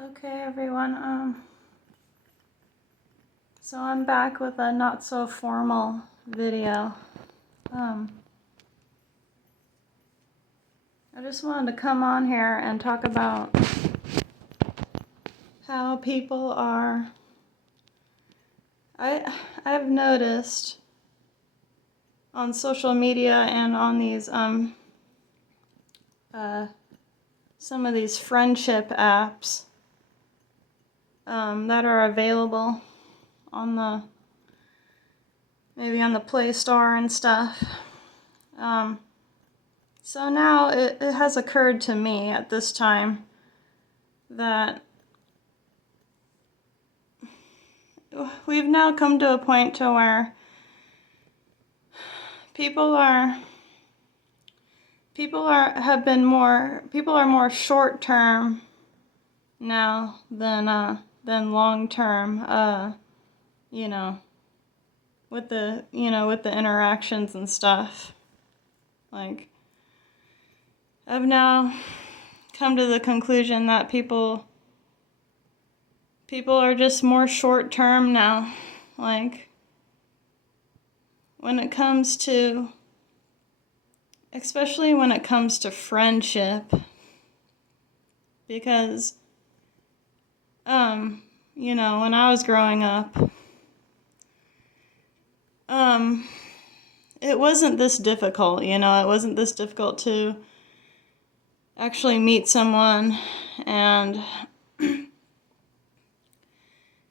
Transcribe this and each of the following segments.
Okay, everyone. So I'm back with a not so formal video. I just wanted to come on here and talk about how people are. I've noticed on social media and on these some of these friendship apps that are available on maybe on the Play Store and stuff. So now it has occurred to me at this time that we've now come to a point to where people are more short term now than long term. With the interactions and stuff. Like, I've now come to the conclusion that people are just more short term now. Like, especially when it comes to friendship, because when I was growing up, it wasn't this difficult. It wasn't this difficult to actually meet someone and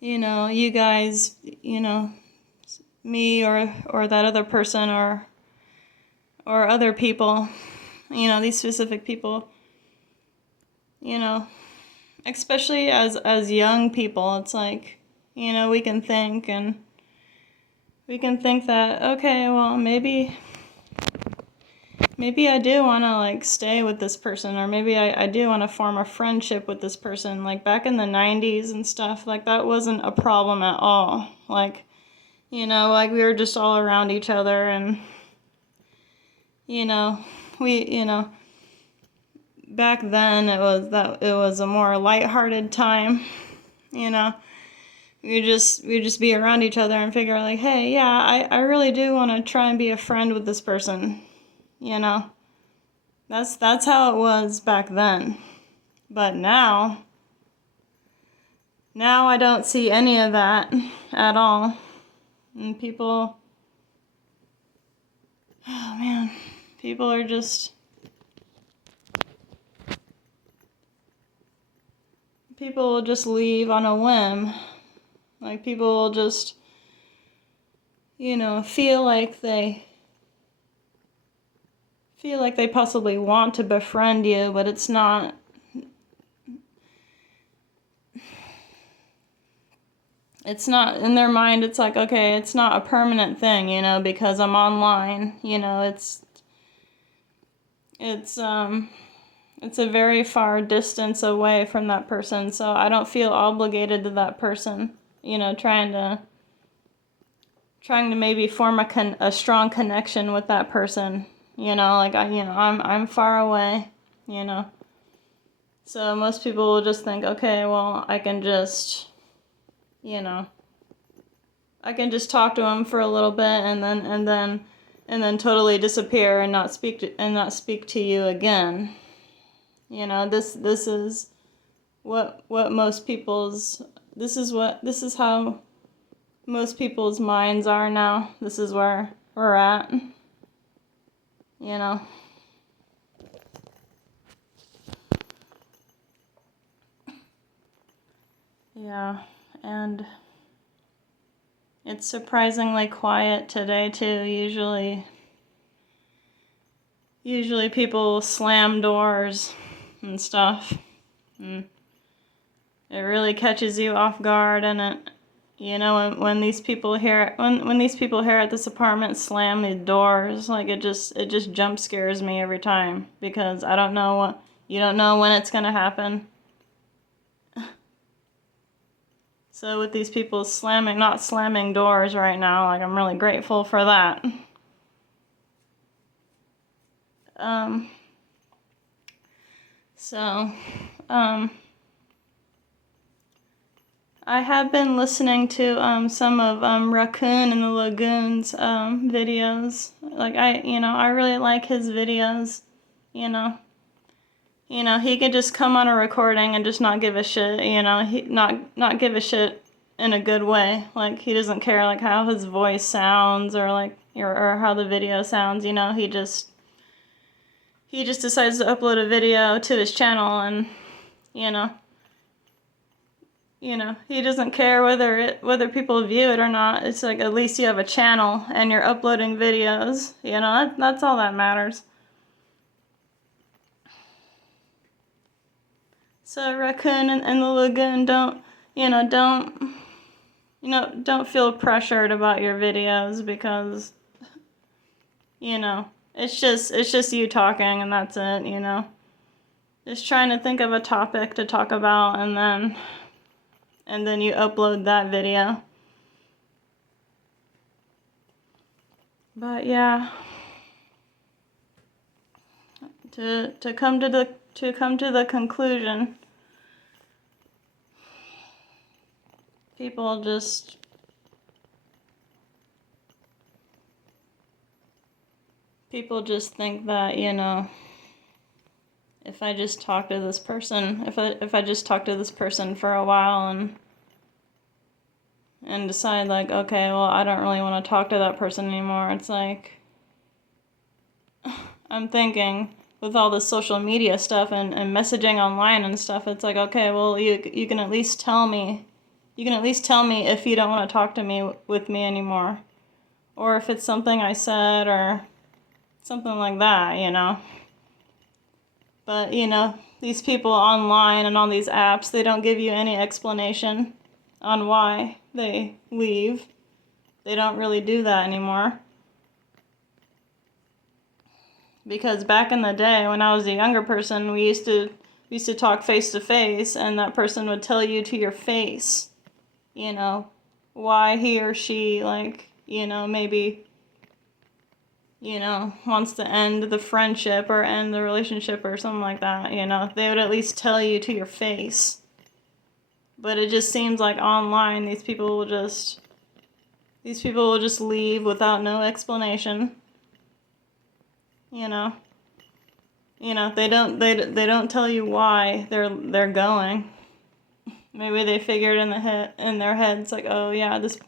you guys, me or that other person or other people, these specific people, especially as young people, it's like, we can think that, okay, well, maybe I do want to, like, stay with this person, or maybe I do want to form a friendship with this person. Like, back in the 90s and stuff, like, that wasn't a problem at all. Like, like, we were just all around each other, and, back then it was a more lighthearted time, We'd just be around each other and figure, like, hey, yeah, I really do want to try and be a friend with this person, That's how it was back then. But now I don't see any of that at all. And people are just, people will just leave on a whim. Like, people will just, feel like they possibly want to befriend you, but it's not. It's not, in their mind, it's like, okay, it's not a permanent thing, because I'm online, it's a very far distance away from that person, so I don't feel obligated to that person, trying to maybe form a strong connection with that person, like, I'm far away, So most people will just think, okay, well, I can just talk to him for a little bit and then totally disappear and not speak to you again. This is what most people's this is how most people's minds are now. This is where we're at. Yeah, and it's surprisingly quiet today too. Usually people slam doors and stuff. And it really catches you off guard, and it, when these people here at this apartment slam these doors, like, it just jump scares me every time, because you don't know when it's gonna happen. So with these people not slamming doors right now, like, I'm really grateful for that. So, I have been listening to some of Raccoon and the Lagoon's videos. Like I really like his videos. You know, he could just come on a recording and just not give a shit. He not give a shit in a good way. Like he doesn't care like how his voice sounds or like or how the video sounds. He just decides to upload a video to his channel and you know. He doesn't care whether people view it or not. It's like at least you have a channel and you're uploading videos. That's all that matters. So Raccoon and the Lagoon don't feel pressured about your videos because it's just you talking and that's it. Just trying to think of a topic to talk about and then you upload that video. But yeah, to come to the conclusion, people just think that if I just talk to this person, if I just talk to this person for a while and decide like, okay, well, I don't really want to talk to that person anymore. It's like, I'm thinking with all this social media stuff and messaging online and stuff, it's like, okay, well, you can at least tell me, if you don't want to talk to me with me anymore, or if it's something I said or something like that. But these people online and on these apps, they don't give you any explanation on why they leave. They don't really do that anymore. Because back in the day when I was a younger person, we used to talk face to face and that person would tell you to your face, why he or she maybe wants to end the friendship or end the relationship or something like that, they would at least tell you to your face. But it just seems like online these people will just leave without no explanation. They don't tell you why they're going. Maybe they figured in their heads like, oh yeah, this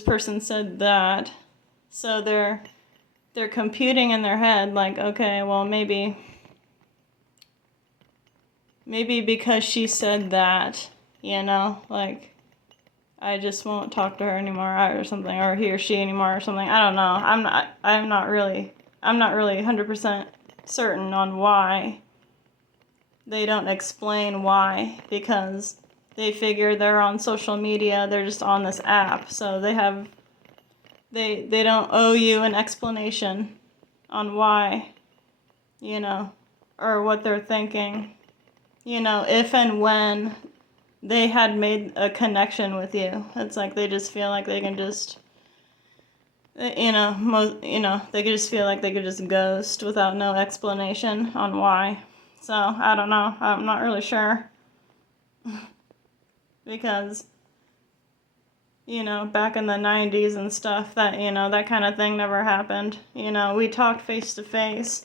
person said that. So they're computing in their head like, okay, well maybe because she said that, like I just won't talk to her anymore or something, or he or she anymore or something. I don't know. I'm not really 100% certain on why. They don't explain why, because they figure they're on social media, they're just on this app, so they don't owe you an explanation on why, or what they're thinking, if and when they had made a connection with you. It's like they just feel like they can just, they could just feel like they could just ghost without no explanation on why. So, I don't know. I'm not really sure. Because, back in the 90s and stuff, that, that kind of thing never happened. We talked face to face,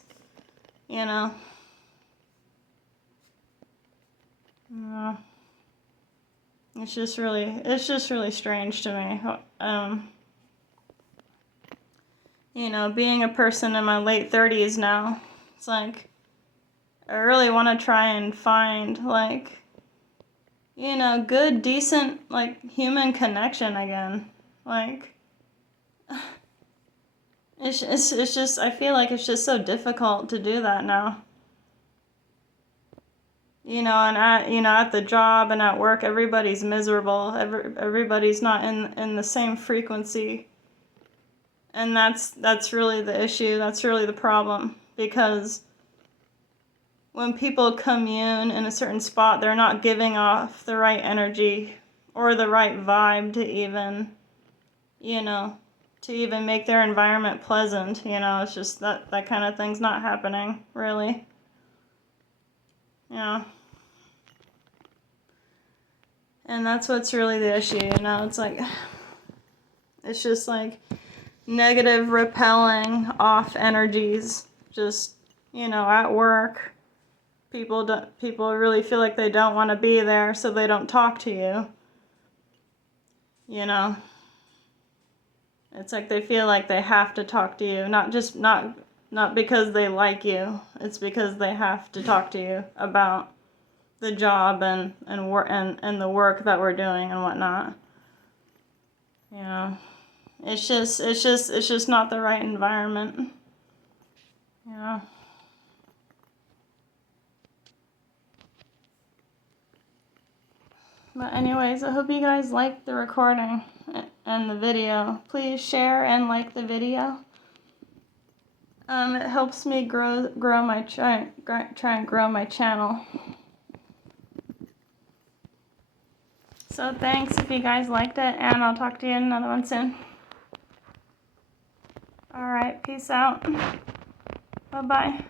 It's just really strange to me. Being a person in my late 30s now, it's like, I really want to try and find, like, good, decent, like, human connection again. Like, it's just, I feel like it's just so difficult to do that now. And at the job and at work, everybody's miserable. Everybody's not in the same frequency. And that's really the issue. That's really the problem. Because when people commune in a certain spot, they're not giving off the right energy or the right vibe to even make their environment pleasant. It's just that kind of thing's not happening, really. Yeah. And that's what's really the issue, you know? It's like, it's just like negative, repelling off energies, just, you know, at work. People really feel like they don't want to be there, so they don't talk to you. You know? It's like they feel like they have to talk to you, not because they like you. It's because they have to talk to you about the job and the work that we're doing and whatnot. You know, it's just not the right environment. You know. But anyways, I hope you guys liked the recording and the video. Please share and like the video. It helps me grow my try and grow my channel. So thanks if you guys liked it, and I'll talk to you in another one soon. Alright, peace out. Bye-bye.